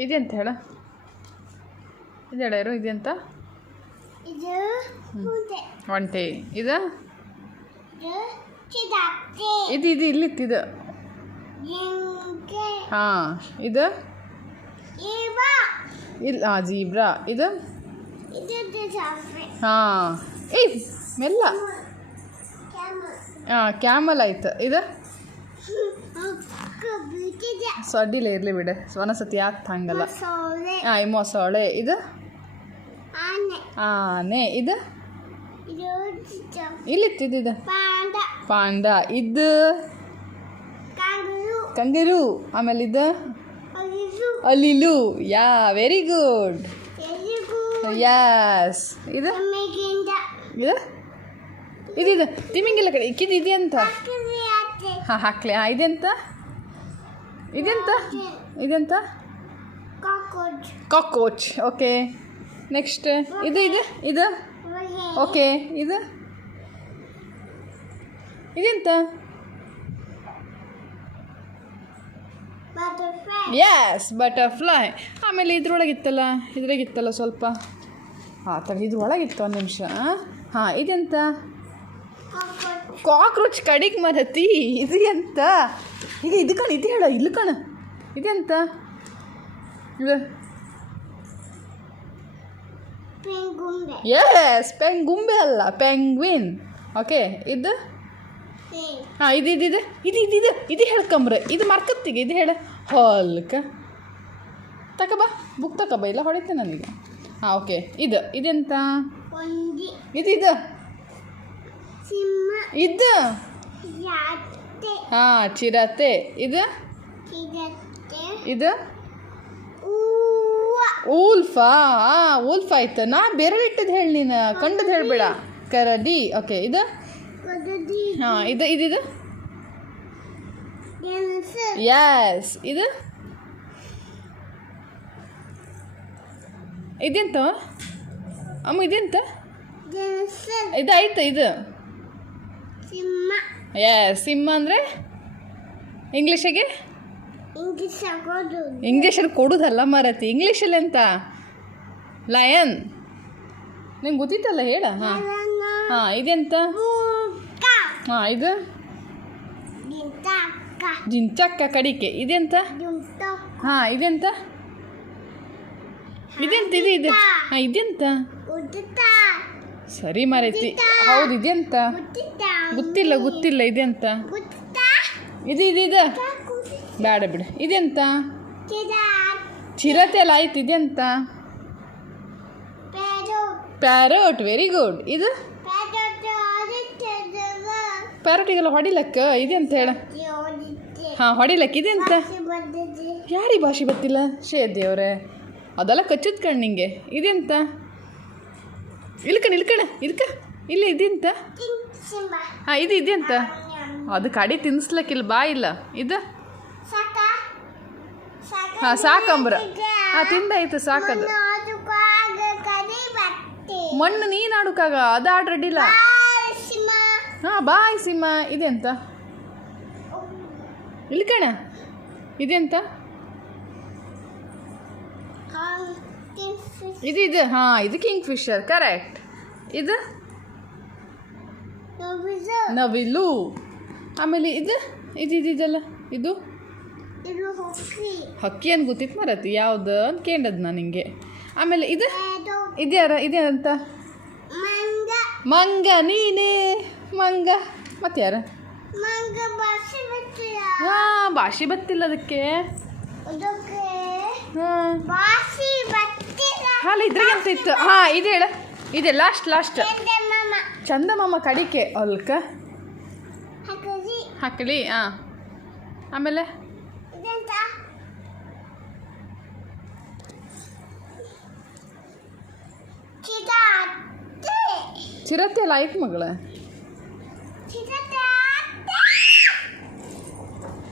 ಇದೆಂತ ಹೇಳ ಇದು ಹೇಳರು ಇದೆಂತ ಒಂಟೆ ಇದು ಇದು ಇದು ಇಲ್ಲಿತ್ತಿದು ಹಾಂ ಇದು ಇಲ್ಲ ಜೀಬ್ರಾ ಇದು ಹಾಂ ಏಯ್ ಮೆಲ್ಲ ಹಾಂ ಕ್ಯಾಮಲ್ ಆಯ್ತು ಇದು ಅಡ್ಡಿಲ್ಲ ಇರಲಿ ಬಿಡು ಒಂದೊಂದ್ಸತಿ ಯಾಕೆ ಹಂಗಲ್ಲ ಹಾಂ ಮೊಸಳೆ ಇದು ಆನೆ ಇದು ಇಲ್ಲಿತ್ತಿದ್ದು ಪಾಂಡ ಇದು ಕಂಗರು ಆಮೇಲೆ ಇದು ಅಲಿಲು ಯಾ ವೆರಿ ಗುಡ್ ಯಾಸ್ ಇದು ಇದು ಇದು ತಿಮಿಂಗಿಲ್ಲ ಕಡೆ ಇಕ್ಕಿದ್ದು ಇದೆಂತ ಹಾಂ ಹಾಕ್ಲಿ ಹಾಂ ಇದೆಂತ ಇದೆಂತ ಇದೆಂತ ಕಾಕ್ರೋಚ್ ಓಕೆ ನೆಕ್ಸ್ಟ್ ಇದು ಇದು ಇದು ಓಕೆ ಇದು ಇದೆಂತ ಯಸ್ ಬಟರ್ಫ್ಲೈ ಆಮೇಲೆ ಇದ್ರೊಳಗಿತ್ತಲ್ಲ ಸ್ವಲ್ಪ ಹಾಂ ಇದ್ರೊಳಗಿತ್ತು ಒಂದು ನಿಮಿಷ ಹಾಂ ಇದೆಂತ ಕಾಕ್ರೋಚ್ ಕಡಿಗೆ ಮರತಿ ಇದು ಎಂತ ಈಗ ಇದು ಕಣ ಇದು ಹೇಳ ಇಲ್ಲಿ ಕಣ ಇದೆಂತ ಇದು ಯಸ್ ಪೆಂಗುಂಬೆ ಅಲ್ಲ ಪೆಂಗ್ವಿನ್ ಓಕೆ ಇದು ಹಾಂ ಇದು ಇದು ಇದು ಇದು ಇದು ಇದು ಇದು ಹೇಳ್ಕಂಬ್ರೆ ಇದು ಮರ್ಕತ್ತಿಗೆ ಇದು ಹೇಳ ಹೊಲ್ಕ ತಕಬಾ ಬುಕ್ ತಕಬಾ ಇಲ್ಲ ಹೊಡಿತೆ ನನಗೆ ಹಾಂ ಓಕೆ ಇದು ಇದೆಂತ ಇದು ಇದು ಇದು ಹಾಂ ಚಿರತೆ ಇದು ಇದು ಊಲ್ಫಾ ಹಾಂ ಊಲ್ಫ್ ಆಯ್ತು ನಾ ಬೆರಳಿಟ್ಟದ್ದು ಹೇಳಿ ನೀನು ಕಂಡದ್ದು ಹೇಳಬೇಡ ಕರಡಿ ಓಕೆ ಇದು ಹಾಂ ಇದು ಇದು ಇದು ಯಸ್ ಇದು ಇದೆಂತ ಅಮ್ಮ ಇದೆಂತ ಇದು ಆಯ್ತು ಇದು ಯಸ್ ಸಿಂಹ ಅಂದರೆ ಇಂಗ್ಲೀಷಿಗೆ ಇಂಗ್ಲೀಷಲ್ಲಿ ಕೊಡೋದಲ್ಲ ಮರತಿ ಇಂಗ್ಲೀಷಲ್ಲಿ ಎಂತ ಲಯನ್ ನಿಂಗೆ ಗೊತ್ತಿತ್ತಲ್ಲ ಹೇಳ ಹಾಂ ಹಾಂ ಇದೆಂತ ಹಾಂ ಇದು ಜಿಂಚಕ್ಕ ಕಡಿಕೆ ಇದೆಂತ ಹಾಂ ಇದೆಂತ ಇದೆಂತ ಇದು ಇದೆ ಹಾಂ ಇದೆಂತ ಸರಿ ಮರೈತಿ ಹೌದು ಇದೆಂತ ಗೊತ್ತಿಲ್ಲ ಇದೆಂತ ಇದು ಇದು ಇದು ಬೇಡ ಬಿಡು ಇದೆಂತ ಚಿರತೆ ಎಲ್ಲ ಆಯ್ತು ಇದೆಂತ ಪ್ಯಾರೋಟ್ ವೆರಿ ಗುಡ್ ಇದು ಪ್ಯಾರೋಟಿಗೆಲ್ಲ ಹೊಡಿಲಕ್ಕ ಇದೆಂತ ಹೇಳ ಹಾಂ ಹೊಡಿಲಕ್ಕ ಇದೆಂತ ಯಾರಿಗೆ ಭಾಷೆ ಗೊತ್ತಿಲ್ಲ ಶೇ ದೇವ್ರೆ ಅದೆಲ್ಲ ಕಚ್ಚುತ್ ಕಣ್ ನಿಂಗೆ ಇದೆಂತ ಇಲ್ಕಣ ಇಲ್ಲ ಇದೆಂತ ಹಾಂ ಇದು ಇದೆಂತ ಅದು ಕಡಿ ತಿನ್ನಿಸ್ಲಕ್ಕಿಲ್ಲ ಬಾ ಇಲ್ಲ ಇದು ಹಾಂ ಸಾಕಂಬ್ರ ಹಾಂ ತಿಂದಾಯ್ತು ಸಾಕದು ಮಣ್ಣು ನೀನು ಆಡೋಕ್ಕಾಗ ಅದು ಆಡ್ರಡ್ಡಿಲ್ಲ ಹಾಂ ಬಾಯ್ ಸಿಂಹ ಇದೆಂತ ಇಲ್ಕಣ ಇದೆಂತ ಇದು ಇದು ಹಾಂ ಇದು ಕಿಂಗ್ ಫಿಶರ್ ಕರೆಕ್ಟ್ ಇದು ನವಿಲು ಆಮೇಲೆ ಇದು ಇದು ಇದು ಇದಲ್ಲ ಇದು ಹಕ್ಕಿ ಅಂತ ಗೊತ್ತಿತ್ತು ಮರತಿ ಯಾವ್ದು ಅಂತ ಕೇಳದ್ ನಾನು ನಿಂಗೆ ಆಮೇಲೆ ಇದು ಇದ್ಯಾರಂತ ಮಂಗ ನೀನೇ ಮಂಗ ಮತ್ತೆ ಯಾರ ಹಾಂ ಭಾಷೆ ಬತ್ತಿಲ್ಲ ಅದಕ್ಕೆ ಹಾಂ ಹಾಂ ಇದ್ರಾಗೆ ಅಂತ ಇತ್ತು ಹಾಂ ಇದು ಹೇಳ ಇದೆ ಲಾಸ್ಟ್ ಚಂದಮಾಮ ಕಡಿಕೆ ಅಲ್ಕ ಹಾಕಲಿ ಹಾಂ ಆಮೇಲೆ ಚಿರತೆ ಎಲ್ಲ ಆಯ್ತು ಮಗಳ